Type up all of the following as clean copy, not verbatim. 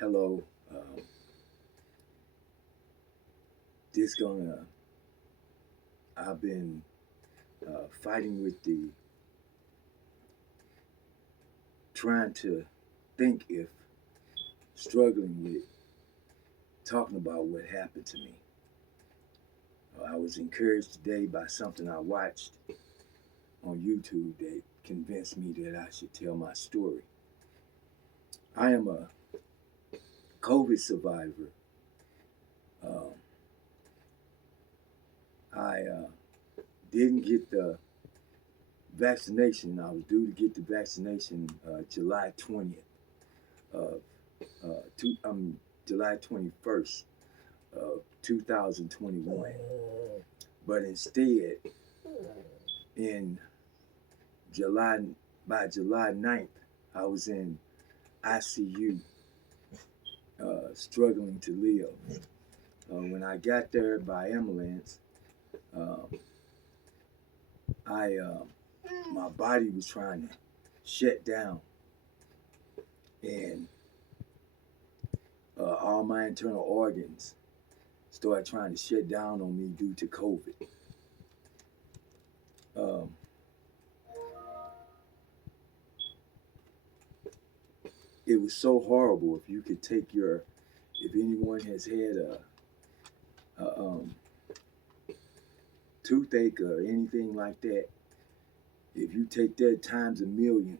Hello. Um, this gonna. I've been fighting with the trying to think if struggling with talking about what happened to me. I was encouraged today by something I watched on YouTube that convinced me that I should tell my story. I am a COVID survivor. Um, I didn't get the vaccination. I was due to get the vaccination July 20th of July 21st of 2021. But instead, in July, by July 9th, I was in ICU, struggling to live. When I got there by ambulance, um, I my body was trying to shut down, and all my internal organs started trying to shut down on me due to COVID. Um, it was so horrible. If you could take your, if anyone has had a toothache or anything like that, if you take that times a million,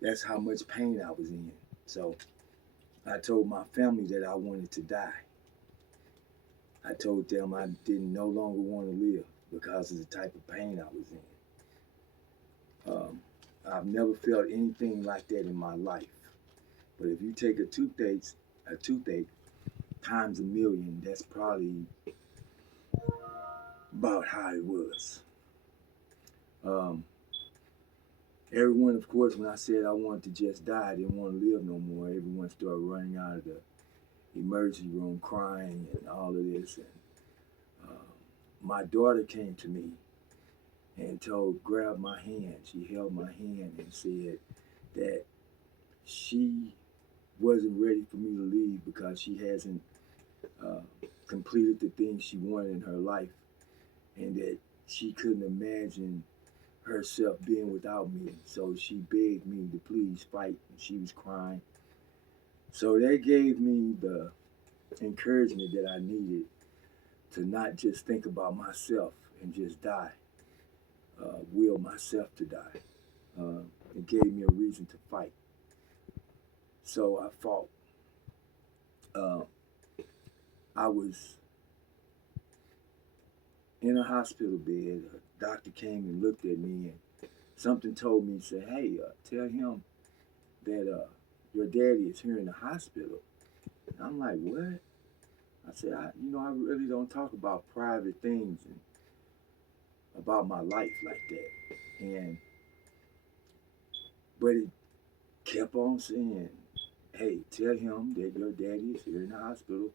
that's how much pain I was in. So I told my family that I wanted to die. I told them I didn't no longer want to live because of the type of pain I was in. I've never felt anything like that in my life. But if you take a toothache times a million, that's probably about how it was. Um, Everyone, of course, when I said I wanted to just die, I didn't want to live no more. Everyone started running out of the emergency room crying and all of this. And um, my daughter came to me and grabbed my hand. She held my hand and said that she wasn't ready for me to leave because she hasn't uh, completed the things she wanted in her life, and that she couldn't imagine herself being without me. So she begged me to please fight, and she was crying. So that gave me the encouragement that I needed to not just think about myself and just die, will myself to die. Uh, it gave me a reason to fight. So I fought. Uh, I was in a hospital bed. A doctor came and looked at me, and something told me, say, "Hey, tell him that your daddy is here in the hospital." And I'm like, "What?" I said, I really don't talk about private things and about my life like that." And but it kept on saying, "Hey, tell him that your daddy is here in the hospital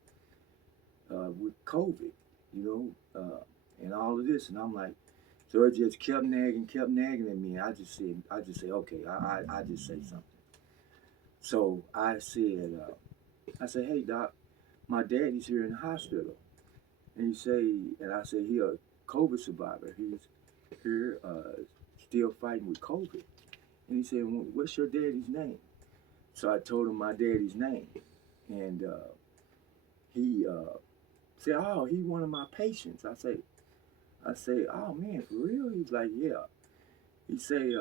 with COVID, and all of this." And I'm like, so it just kept nagging at me. I just said, okay, I just say something. So I said, "Hey, doc, my daddy's here in the hospital." And and I said, he a COVID survivor. He's here, still fighting with COVID. And he said, "Well, what's your daddy's name?" So I told him my daddy's name, and he said, "Oh, he's one of my patients." I say, "Oh man, for real?" He's like, "Yeah." He say,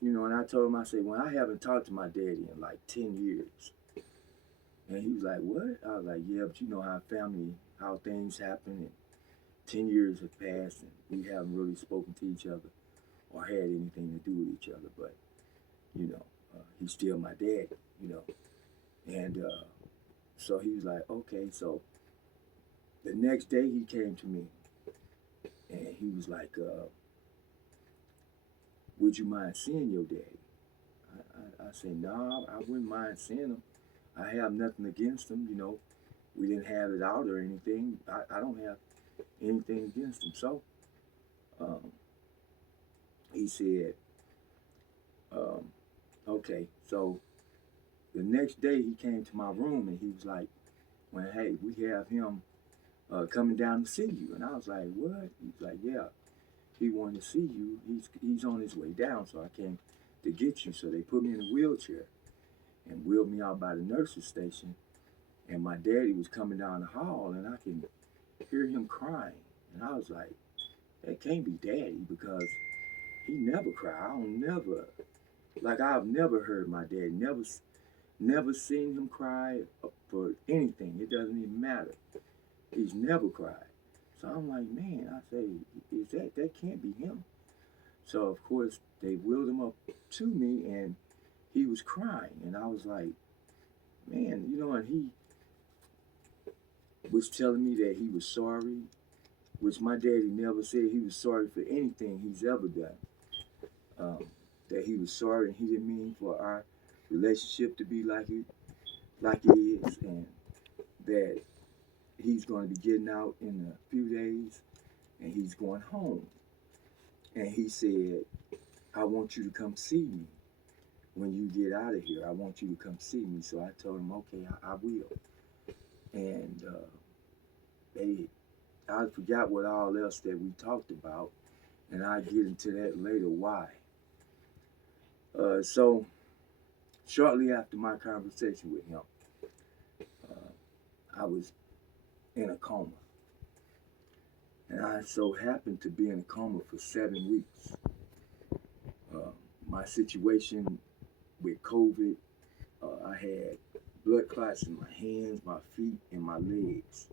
and I told him, I said, "Well, I haven't talked to my daddy in like 10 years." And he was like, "What?" I was like, "Yeah, but you know how things happen, and 10 years have passed, and we haven't really spoken to each other or had anything to do with each other. But he's still my daddy, you know." And so he was like, "Okay." So the next day he came to me and he was like, "Would you mind seeing your daddy?" I said, "No, I wouldn't mind seeing him. I have nothing against him. We didn't have it out or anything. I don't have anything against him." So um, he said, um, "Okay." So the next day he came to my room and he was like, "Well, hey, we have him coming down to see you." And I was like, "What?" He's like, "Yeah, he wanted to see you. He's on his way down, so I came to get you." So they put me in a wheelchair and wheeled me out by the nurse's station. And my daddy was coming down the hall, and I can hear him crying. And I was like, "That can't be daddy because he never cry. I don't never like I've never heard my dad never seen him cry for anything. It doesn't even matter. He's never cried." So I'm like, man, I say, is that can't be him? So of course they wheeled him up to me and he was crying and I was like, man, and he was telling me that he was sorry, which my daddy never said he was sorry for anything he's ever done. Um, that he was sorry and he didn't mean for our relationship to be like it is, and that he's going to be getting out in a few days and he's going home. And he said, "I want you to come see me when you get out of here. I want you to come see me." So I told him, "Okay, I will." And they, I forgot what all else that we talked about, and I'll get into that later why. So shortly after my conversation with him, I was in a coma. And I so happened to be in a coma for 7 weeks. Uh, my situation with COVID, I had blood clots in my hands, my feet, and my legs.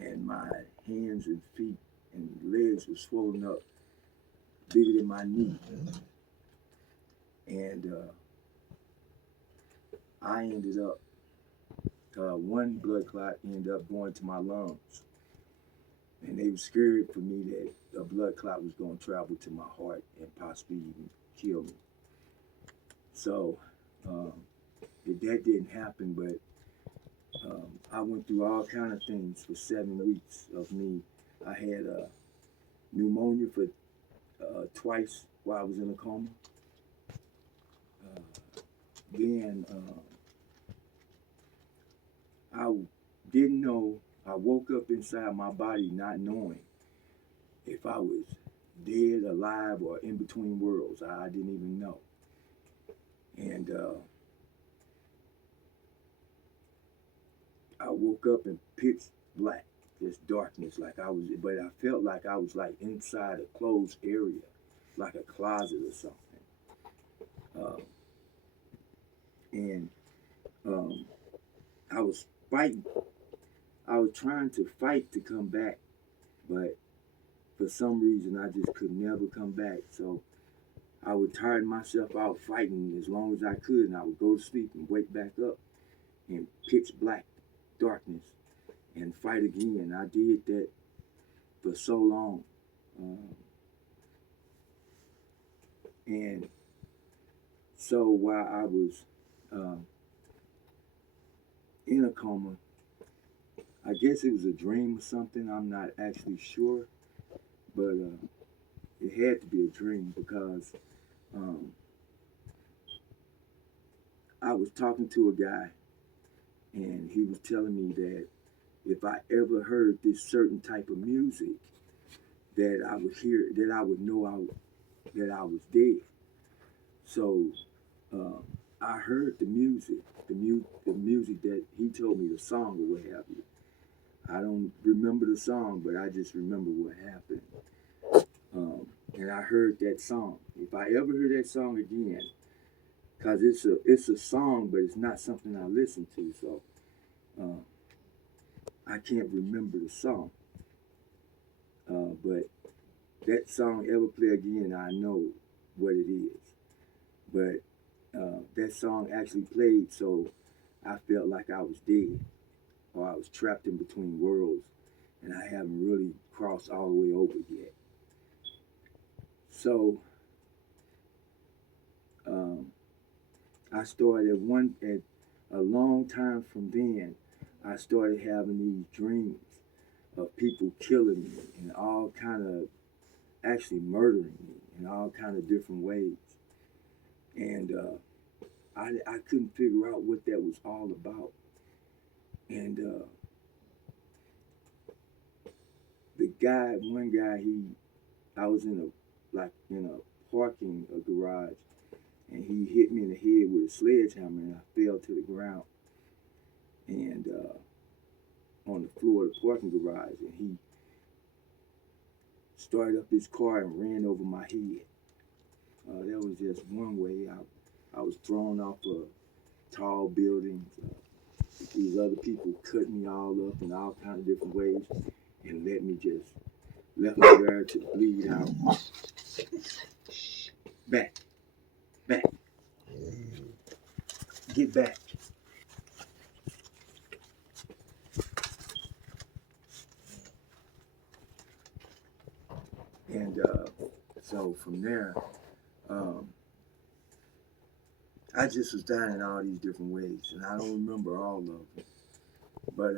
And my hands and feet and legs were swollen up bigger than my knee. And I ended up, one blood clot ended up going to my lungs. And they were scared for me that a blood clot was going to travel to my heart and possibly even kill me. So um, that didn't happen, but I went through all kind of things for 7 weeks of me. I had pneumonia for twice while I was in a coma. Then I didn't know. I woke up inside my body not knowing if I was dead, alive, or in between worlds. I didn't even know. And I woke up in pitch black, just darkness, like I was, but I felt like I was like inside a closed area, like a closet or something. Um, and I was fighting. I was trying to fight to come back, but for some reason I just could never come back. So I would tire myself out fighting as long as I could, and I would go to sleep and wake back up in pitch black darkness and fight again. I did that for so long. And so while I was in a coma, I guess it was a dream or something. I'm not actually sure, but it had to be a dream because um, I was talking to a guy and he was telling me that if I ever heard this certain type of music, that I would hear, that I would know that I was dead. So um, I heard the music, the music that he told me, the song or what have you. I don't remember the song, but I just remember what happened. And I heard that song. If I ever hear that song again, cause it's a song, but it's not something I listen to, so uh, I can't remember the song. But that song ever play again, I know what it is. But that song actually played, so I felt like I was dead or I was trapped in between worlds, and I haven't really crossed all the way over yet. So um, I started at a long time from then. I started having these dreams of people killing me and all kind of actually murdering me in all kind of different ways. And I couldn't figure out what that was all about. And one guy, I was in a parking garage, and he hit me in the head with a sledgehammer, and I fell to the ground, and on the floor of the parking garage, and he started up his car and ran over my head. That was just one way. I was thrown off of tall buildings. These other people cut me all up in all kinds of different ways and left me there to bleed out. Back, back, get back. And so from there, um, I just was dying in all these different ways, and I don't remember all of them. But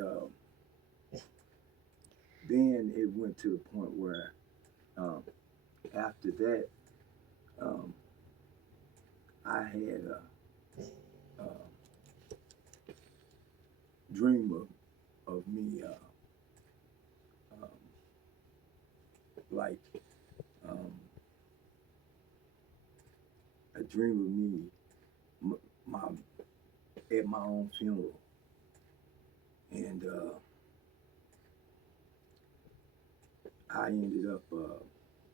then it went to the point where um, after that, um, I had a dream of me, um, like um, a dream of me my at my own funeral, and I ended up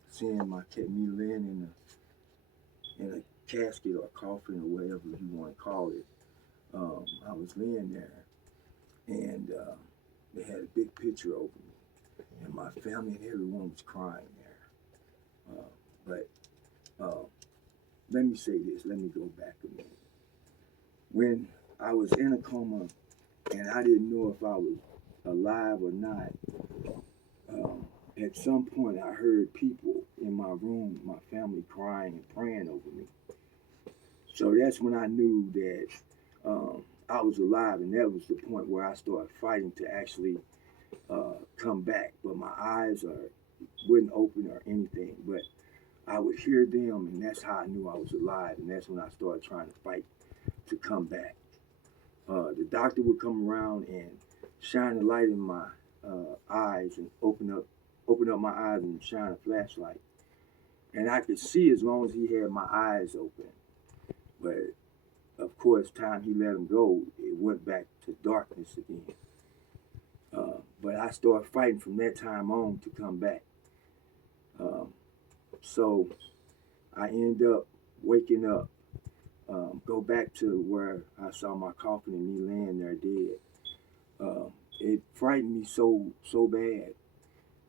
seeing me laying in a casket or a coffin or whatever you want to call it. I was laying there, and they had a big picture over me, and my family and everyone was crying there. But let me say this. Let me go back a minute. When I was in a coma and I didn't know if I was alive or not, at some point I heard people in my room, my family crying and praying over me. So that's when I knew that I was alive, and that was the point where I started fighting to actually come back. But my eyes wouldn't open or anything, but I would hear them, and that's how I knew I was alive, and that's when I started trying to fight to come back. The doctor would come around and shine a light in my eyes and open up my eyes and shine a flashlight, and I could see as long as he had my eyes open. But of course, time he let them go, it went back to darkness again. But I started fighting from that time on to come back. Um, so I end up waking up, go back to where I saw my coffin and me laying there dead. It frightened me so bad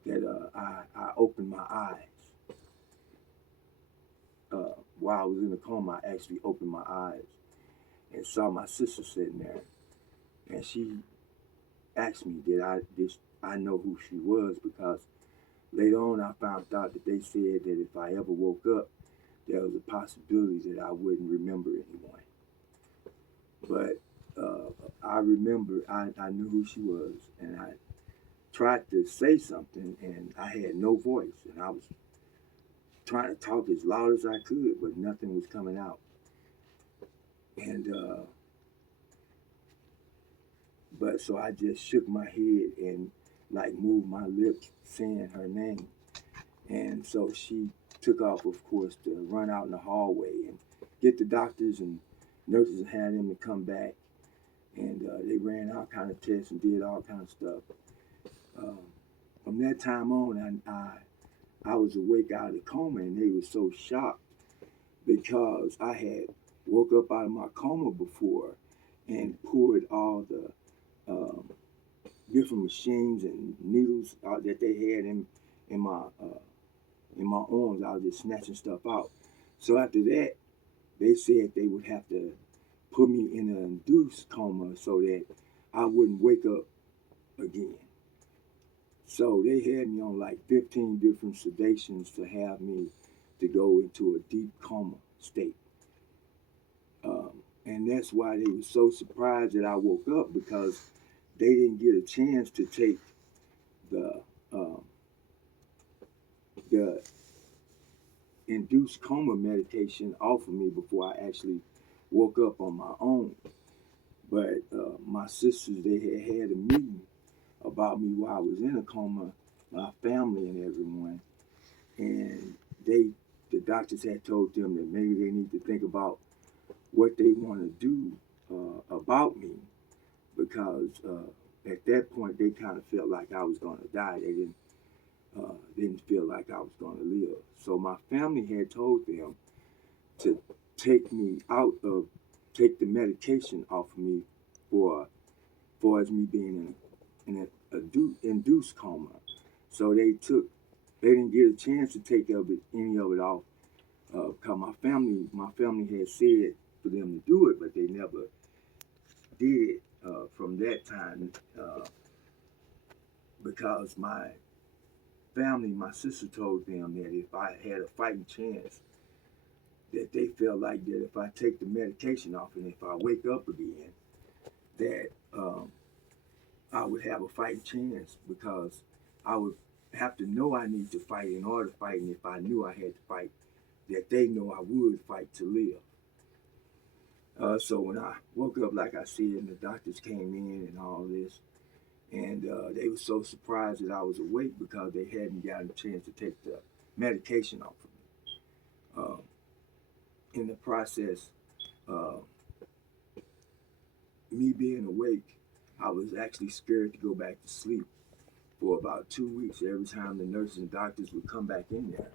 that I opened my eyes. While I was in the coma, I actually opened my eyes and saw my sister sitting there, and she asked me, did I know who she was, because later on I found out that they said that if I ever woke up, there was a possibility that I wouldn't remember anyone. But I remember I knew who she was, and I tried to say something, and I had no voice, and I was trying to talk as loud as I could, but nothing was coming out. And but so I just shook my head and like moved my lips saying her name. And so she took off, of course, to run out in the hallway and get the doctors and nurses and had them to come back. And they ran all kind of tests and did all kind of stuff. Um, from that time on, I was awake out of the coma, and they were so shocked because I had woke up out of my coma before and poured all the different machines and needles that they had in my arms. I was just snatching stuff out. So after that, they said they would have to put me in an induced coma so that I wouldn't wake up again. So they had me on like 15 different sedations to have me to go into a deep coma state. And that's why they were so surprised that I woke up, because they didn't get a chance to take the um, the induced coma medication off of me before I actually woke up on my own. But my sisters, they had a meeting about me while I was in a coma, my family and everyone, and the doctors had told them that maybe they need to think about what they want to do about me because at that point they kind of felt like I was going to die. They didn't feel like I was going to live. So my family had told them to take me out of take the medication off of me for as me being in an induced coma. So they didn't get a chance to take any of it off because my family had said for them to do it, but they never did from that time because my sister told them that if I had a fighting chance, that they felt like that if I take the medication off and if I wake up again, that I would have a fighting chance because I would have to know I need to fight in order to fight, and if I knew I had to fight, that they know I would fight to live. So when I woke up, like I said, and the doctors came in and all this, and they were so surprised that I was awake because they hadn't gotten a chance to take the medication off of me. In the process, uh, me being awake, I was actually scared to go back to sleep for about 2 weeks. Every time the nurses and doctors would come back in there,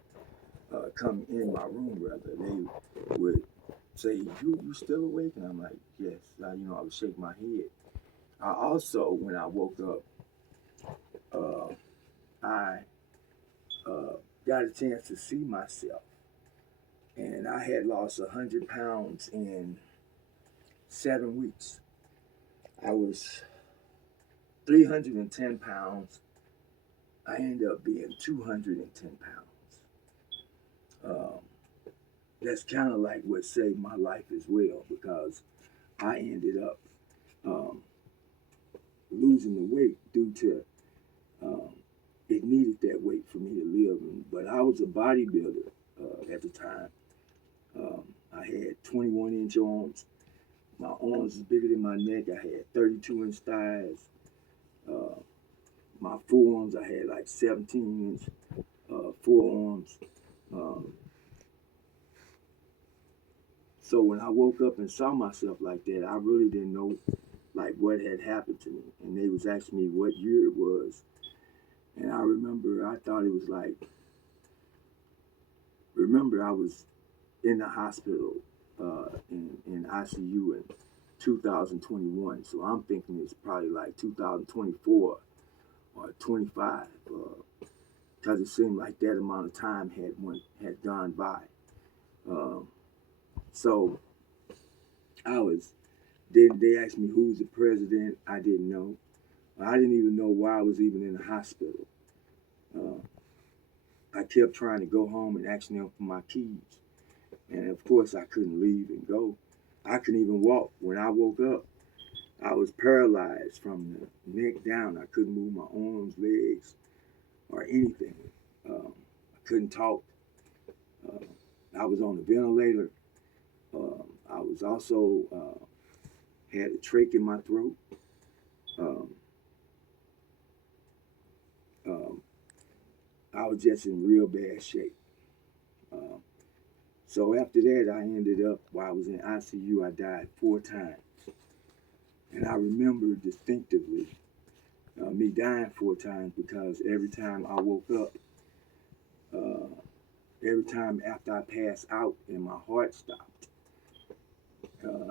come in my room rather, they would say, "You still awake?" And I'm like, "Yes." I would shake my head. I also, when I woke up, uh, I got a chance to see myself, and I had lost 100 pounds in 7 weeks. I was 310 pounds. I ended up being 210 pounds. Um, that's kind of like what saved my life as well because I ended up um, losing the weight due to um, it needed that weight for me to live. But I was a bodybuilder at the time. Um, I had 21-inch arms. My arms was bigger than my neck. I had 32-inch thighs. Uh, my forearms, I had like 17-inch forearms. Um, so when I woke up and saw myself like that, I really didn't know like what had happened to me. And they was asking me what year it was. And I remember I thought it was like, remember I was in the hospital in ICU in 2021. So I'm thinking it's probably like 2024 or 25 because it seemed like that amount of time had gone by. Um, so I was. They asked me who's the president. I didn't know. I didn't even know why I was even in the hospital. Uh, I kept trying to go home and asking them for my keys. And of course, I couldn't leave and go. I couldn't even walk. When I woke up, I was paralyzed from the neck down. I couldn't move my arms, legs, or anything. I couldn't talk. Uh, I was on a ventilator. I was also had a trach in my throat. Um, um, I was just in real bad shape. Um, so after that, I ended up, while I was in ICU, I died 4 times. And I remember distinctively me dying 4 times because every time I woke up, uh, every time after I passed out and my heart stopped,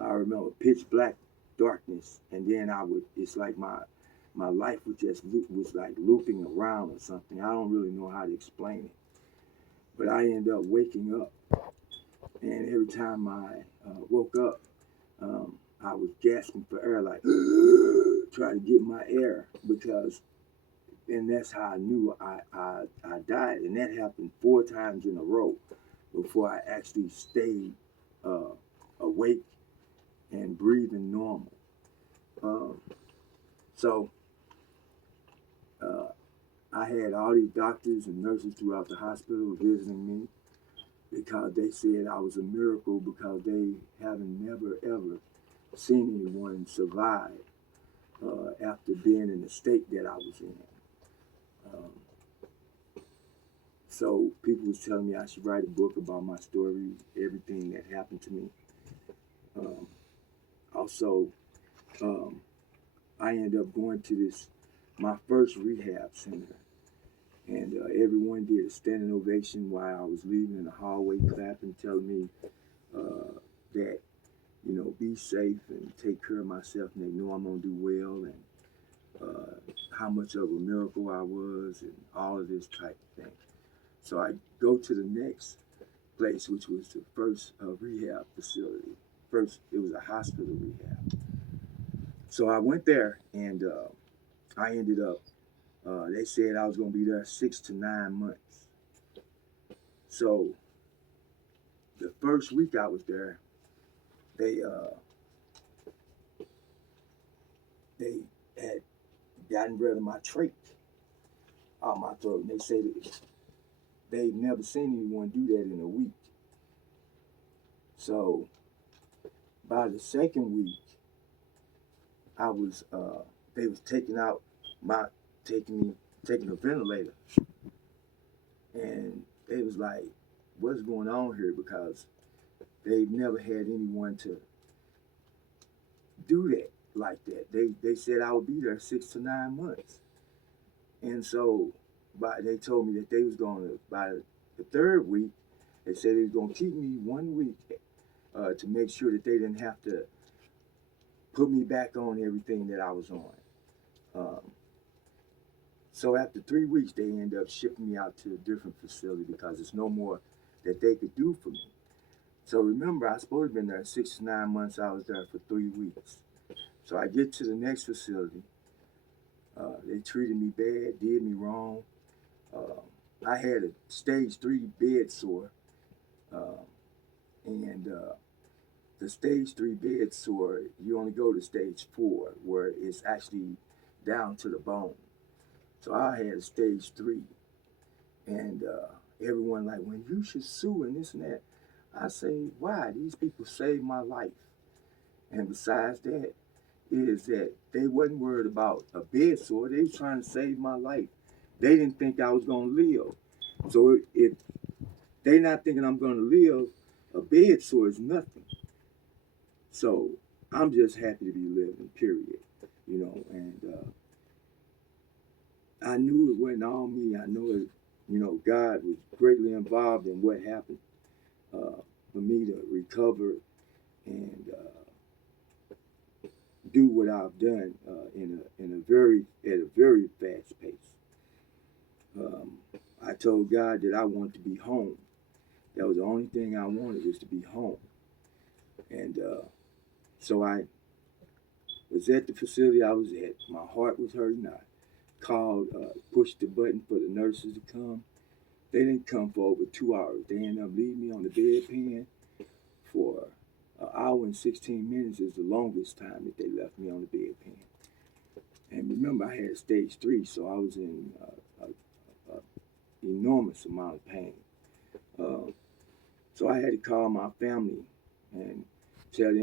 I remember pitch black darkness, and then it's like my life was like looping around or something. I don't really know how to explain it, but I ended up waking up, and every time I woke up, I was gasping for air, like trying to get my air because, and that's how I knew I died, and that happened 4 times in a row before I actually stayed uh, awake and breathing normal. Um, so uh, I had all these doctors and nurses throughout the hospital visiting me. because they said I was a miracle because they haven't never ever seen anyone survive after being in the state that I was in. Um, so people was telling me I should write a book about my story, everything that happened to me. Um, also, um, I ended up going to my first rehab center, and everyone did a standing ovation while I was leaving in the hallway, clapping, telling me that, be safe and take care of myself, and they know I'm gonna do well, and how much of a miracle I was, and all of this type of thing. So I go to the next place, which was the first rehab facility. First, it was a hospital rehab. So I went there, and I ended up. They said I was going to be there 6 to 9 months. So the first week I was there, they had gotten rid of my trach out my throat, and they said they've never seen anyone do that in a week. So by the second week, I was they was taking a ventilator, and they was like, "What's going on here?" Because they've never had anyone to do that like that. They said I would be there 6 to 9 months, and so they told me that they was going to, by the third week, they said they was going to keep me 1 week to make sure that they didn't have to put me back on everything that I was on. So after 3 weeks, they ended up shipping me out to a different facility because there's no more that they could do for me. So remember, I was supposed to have been there 6 to 9 months. I was there for 3 weeks. So I get to the next facility. They treated me bad, did me wrong. I had a stage 3 bed sore. And the stage 3 bed sore, you only go to stage 4, where it's actually down to the bone. So I had a stage 3. And everyone like, "Well, you should sue and this and that." I say, why? These people saved my life. And besides that, is that they wasn't worried about a bed sore. They was trying to save my life. They didn't think I was going to live. So if they not thinking I'm going to live, a bed sore is nothing. So I'm just happy to be living, period. And I knew it wasn't all me. I know it, God was greatly involved in what happened for me to recover and do what I've done at a very fast pace. I told God that I wanted to be home. That was the only thing I wanted, was to be home. And so I was at the facility I was at. My heart was hurting. I called, pushed the button for the nurses to come. They didn't come for over 2 hours. They ended up leaving me on the bedpan for an hour and 16 minutes is the longest time that they left me on the bedpan. And remember, I had stage 3, so I was in an enormous amount of pain. So I had to call my family and tell them